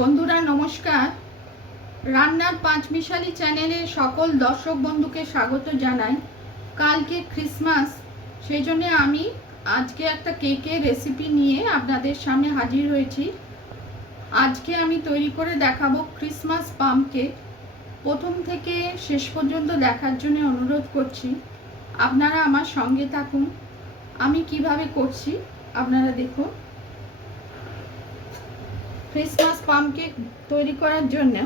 বন্ধুরা নমস্কার। রান্নার পাঁচমিশালি চ্যানেলে সকল দর্শক বন্ধুকে স্বাগত জানাই। কালকে ক্রিসমাস, সেই জন্য আমি আজকে একটা কেকের রেসিপি নিয়ে আপনাদের সামনে হাজির হয়েছি। আজকে আমি তৈরি করে দেখাবো ক্রিসমাস পাম কেক। প্রথম থেকে শেষ পর্যন্ত দেখার জন্য অনুরোধ করছি। আপনারা আমার সঙ্গে থাকুন, আমি কিভাবে করছি আপনারা দেখুন। ক্রিসমাস পাম কেক তৈরি করার জন্য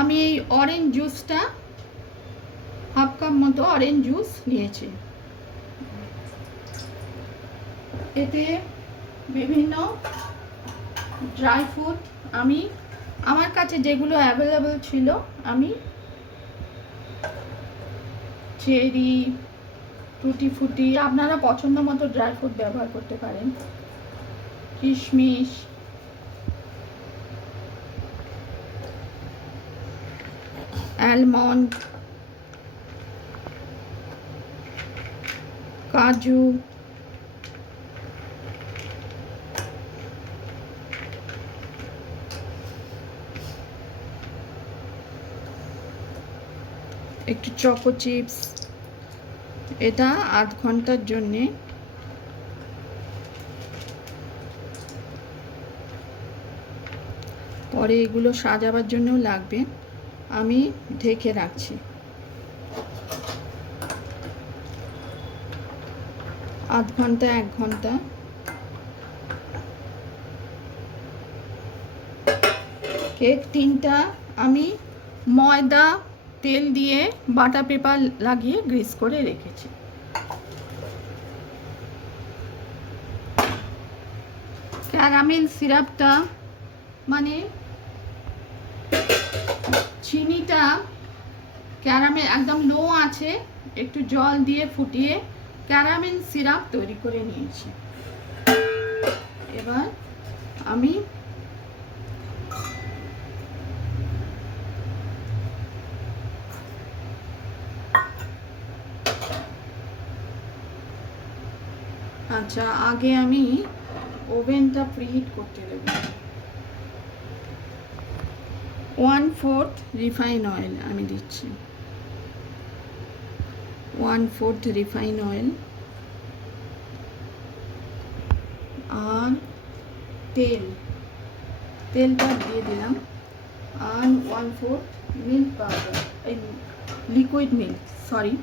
আমি এই অরেঞ্জ জুসটা হাফ কাপ মতো অরেঞ্জ জুস নিয়েছি। এতে বিভিন্ন ড্রাই ফ্রুট আমার কাছে যেগুলো অ্যাভেলেবল ছিল, আমি চেরি, টুটি ফুটি, আপনারা পছন্দ মতো ড্রাই ফ্রুট ব্যবহার করতে পারেন, কিশমিশ, অ্যালমন্ড, কাজু, একটু চকো চিপস। এটা আধ ঘন্টার জন্যে পরে এগুলো সাজাবার জন্যও লাগবে, আমি ঢেকে রাখছি আধ ঘন্টা 1 ঘন্টা। কেক টিনটা আমি ময়দা তেল দিয়ে বাটার পেপার লাগিয়ে গ্রিস করে রেখেছি। ক্যারামেল সিরাপটা মানে চিনিটা ক্যারামেল একদম লো আছে, একটু জল দিয়ে ফুটিয়ে ক্যারামেল সিরাপ তৈরি করে নিয়েছি। এবার আমি আগে আমি ওভেনটা প্রিহিট করতে দেব। 1/4 রিফাইন অয়েল আমি দিচ্ছি, 1/4 রিফাইন অয়েল, আর তেলটা দিয়ে দিলাম, আর 1/4 মিল্ক পাউডার, এই লিকুইড মিল্ক, সরি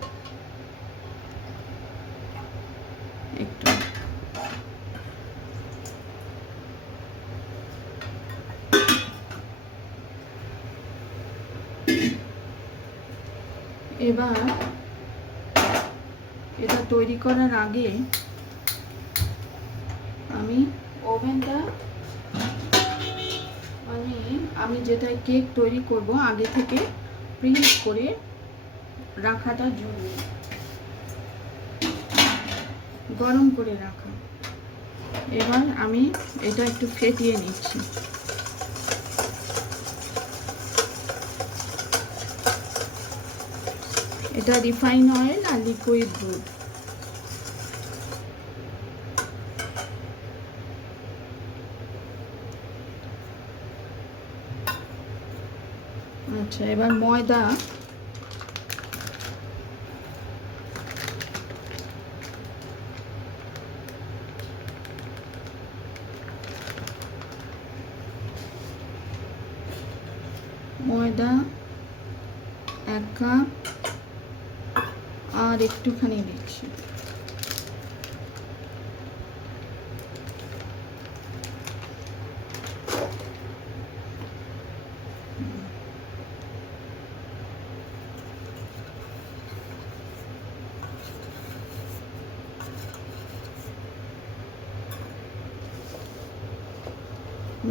একটু। এবার এটা তৈরি করার আগে আমি ওভেনটা মানে আমি যেটায় কেক তৈরি করব আগে থেকে প্রিহিট করে রাখাটা জরুরি, গরম করে রাখা। এবার আমি এটা একটু ফেটিয়ে নিচ্ছি। এটা রিফাইন অয়েল আর লিকুইড দুধ। এবার ময়দা ময়দা 1 কাপ আর একটুখানি দিচ্ছি।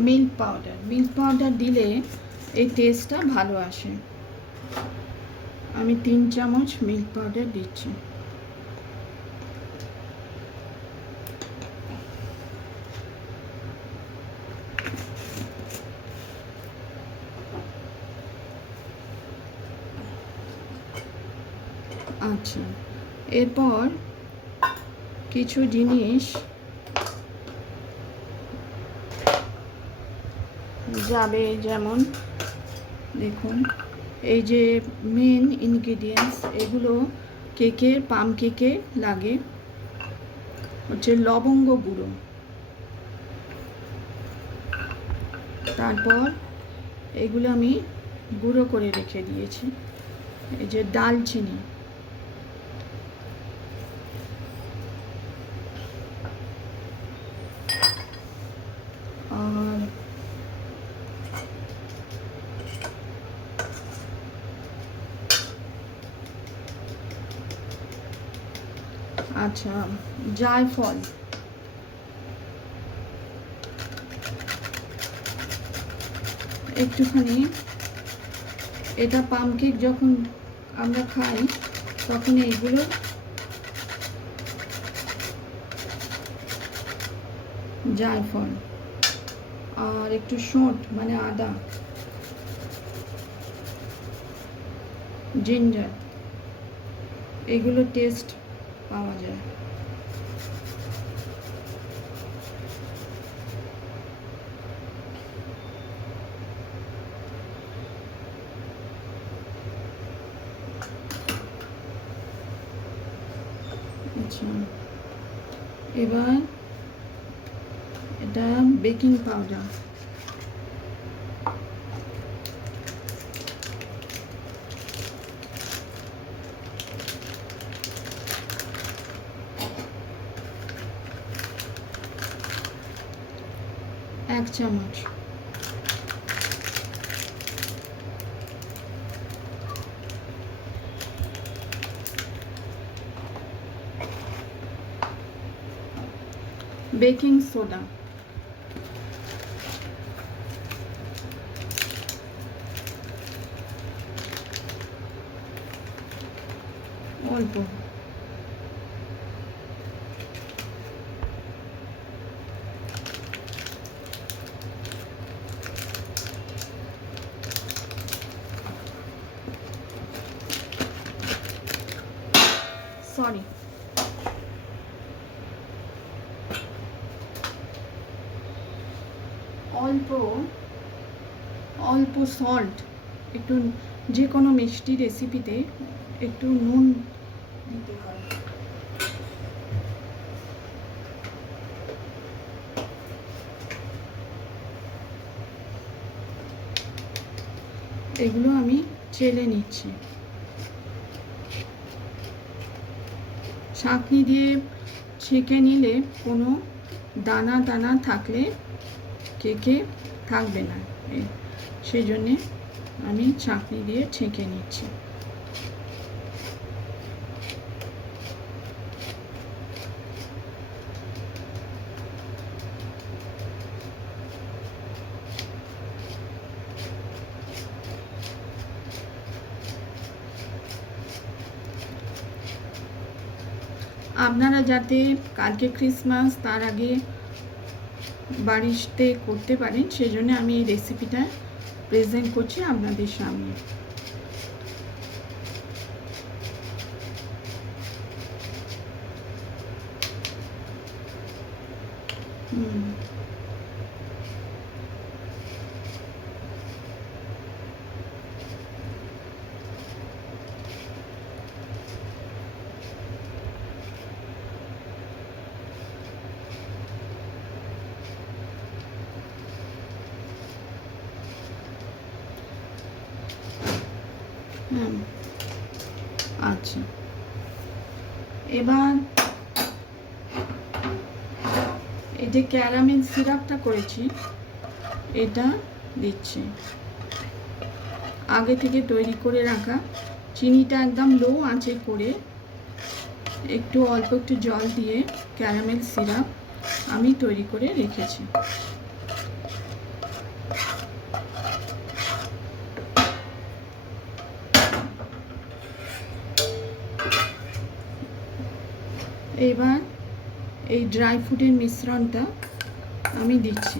মিল্ক পাউডার দিলে এই টেস্টটা ভালো আসে। আমি 3 চামচ মিল্ক পাউডার দিচ্ছি। এরপর কিছু জিনিস যাবে, যেমন দেখুন এই যে মেন ইনগ্রিডিয়েন্টস, এগুলো কেকের পাম কেকে লাগে, হচ্ছে লবঙ্গ গুঁড়ো, তারপর এগুলো আমি গুঁড়ো করে রেখে দিয়েছি, এই যে দালচিনি, আর আচ্ছা জায়ফল, একটুখানি, এটা পাম কেক যখন আমরা খাই তখন এইগুলো জায়ফল, আর একটু শোঁঠ মানে আদা, জিঞ্জার, এগুলো টেস্ট পাওয়া যায়। আচ্ছা, এবার এটা বেকিং পাউডার, এক চামচ, বেকিং সোডা, অল্প, সরি, অল্প অল্প সল্ট, একটু, যে কোনো মিষ্টি রেসিপিতে একটু নুন দিতে হয়। এগুলো আমি চেলে নিচ্ছি, ছাঁকনি দিয়ে ছেঁকে নিলে কোনো দানা দানা থাকলে কেকে থাকবে না, সেই জন্যে আমি ছাঁকনি দিয়ে ছেঁকে নিচ্ছি। আপনারা যাতে কালকে ক্রিসমাস, তার আগে বাড়িতে করতে পারেন, সেজন্য আমি এই রেসিপিটা প্রেজেন্ট করছি আপনাদের সামনে। আচ্ছা, এবার এই যে ক্যারামেল সিরাপটা করেছি এটা দিচ্ছি, আগে থেকে তৈরি করে রাখা, চিনিটা একদম লো আঁচে করে একটু অল্প একটু জল দিয়ে ক্যারামেল সিরাপ আমি তৈরি করে রেখেছি। এবার এই ড্রাই ফ্রুটের মিশ্রণটা আমি দিচ্ছি,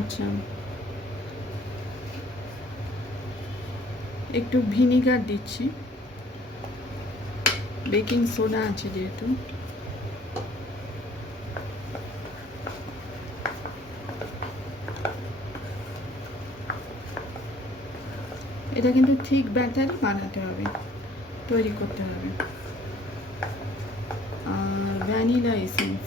আচ্ছা, একটু ভিনিগার দিচ্ছি, বেকিং সোডা আছে যেহেতু। এটা কিন্তু ঠিক ব্যাটারই বানাতে হবে, তৈরি করতে হবে। আর ভ্যানিলা এসেন্স,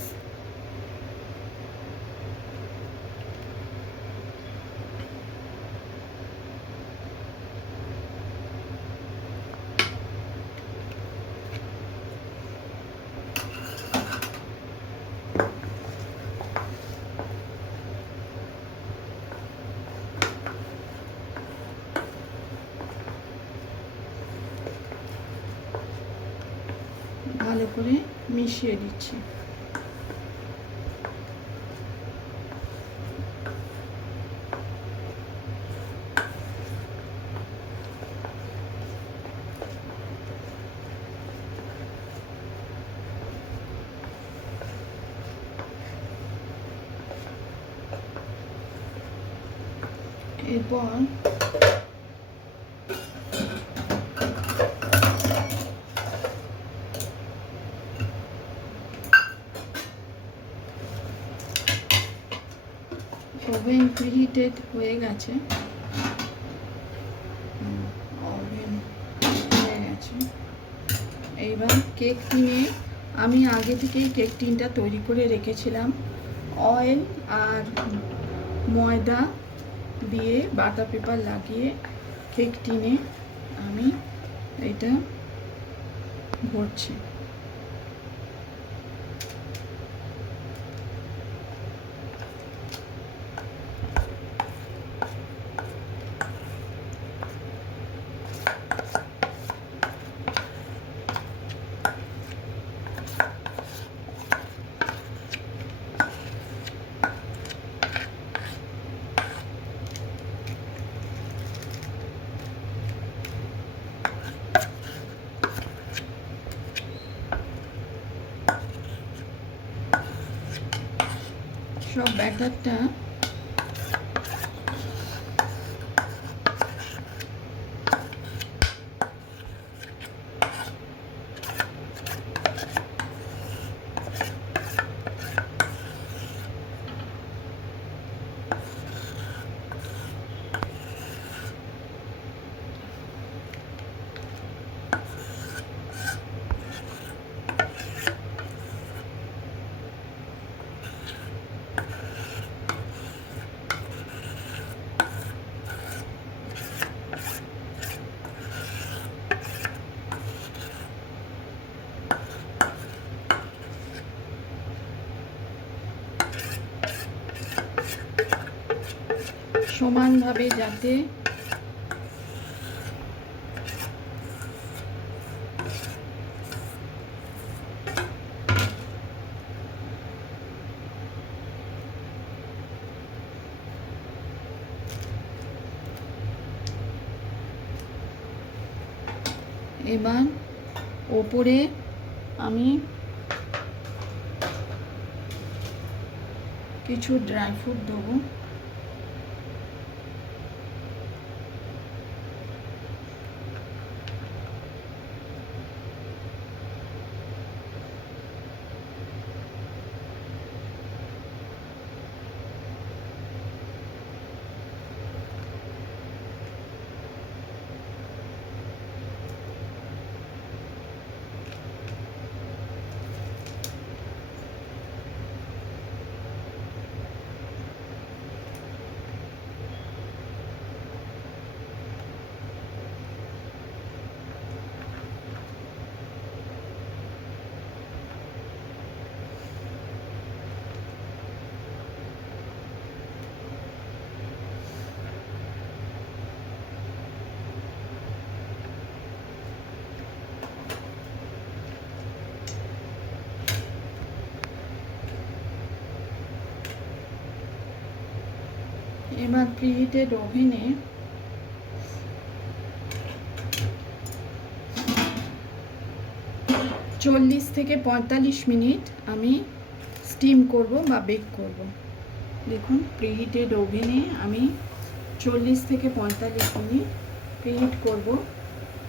ভালো করে মিশিয়ে দিচ্ছি। এরপর ওভেন প্রিহিটেড হয়ে গেছে, ওভেন হয়ে গেছে। এইবার কেক টিনে আমি আগে থেকেই কেক টিনটা তৈরি করে রেখেছিলাম। অয়েল আর ময়দা দিয়ে বাটার পেপার লাগিয়ে কেক টিনে আমি এটা ভরছি। সব ব্যাটারটা সমানভাবে যাতে এবার ওপরে আমি কিছু ড্রাই ফ্রুট দেবো। এবার প্রিহিটেড ওভেনে 40 থেকে 45 মিনিট আমি স্টিম করব বা বেক করব। দেখুন প্রিহিটেড ওভেনে আমি 40 থেকে 45 মিনিট প্রিহিট করব,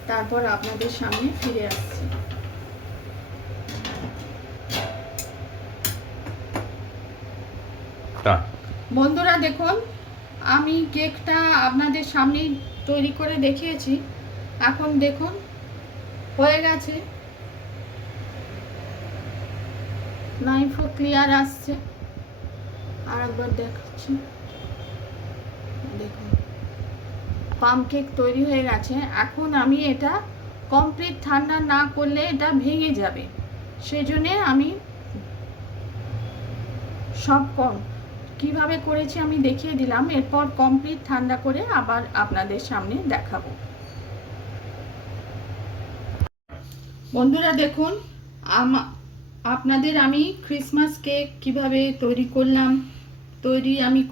তারপর আপনাদের সামনে ফিরে আসছি। বন্ধুরা দেখুন, আমি কেকটা আপনাদের সামনেই তৈরি করে দেখিয়েছি। এখন দেখুন হয়ে গেছে, নাইফও ক্লিয়ার আসছে। আর একবার দেখাচ্ছি, দেখুন পাম কেক তৈরি হয়ে গেছে। এখন আমি এটা কমপ্লিট ঠান্ডা না করলে এটা ভেঙে যাবে, সেজন্যে আমি সব কিভাবে করেছি আমি দেখিয়ে দিলাম। এরপর কমপ্লিট ঠান্ডা করে আবার আপনাদের সামনে দেখাবো। বন্ধুরা দেখুন, আপনাদের আমি ক্রিসমাস কেক কিভাবে তৈরি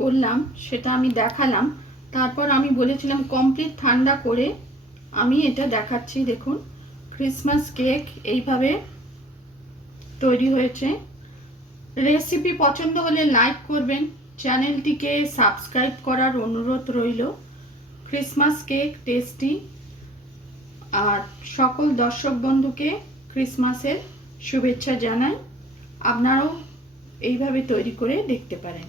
করলাম সেটা আমি দেখালাম। তারপর আমি বলেছিলাম কমপ্লিট ঠান্ডা করে আমি এটা দেখাচ্ছি। দেখুন ক্রিসমাস কেক এইভাবে তৈরি হয়েছে। রেসিপি পছন্দ হলে লাইক করবেন, চ্যানেলটিকে সাবস্ক্রাইব করার অনুরোধ রইল। ক্রিসমাস কেক টেস্টি, আর সকল দর্শক বন্ধুকে ক্রিসমাসের শুভেচ্ছা জানাই। আপনারাও এইভাবে তৈরি করে দেখতে পারেন।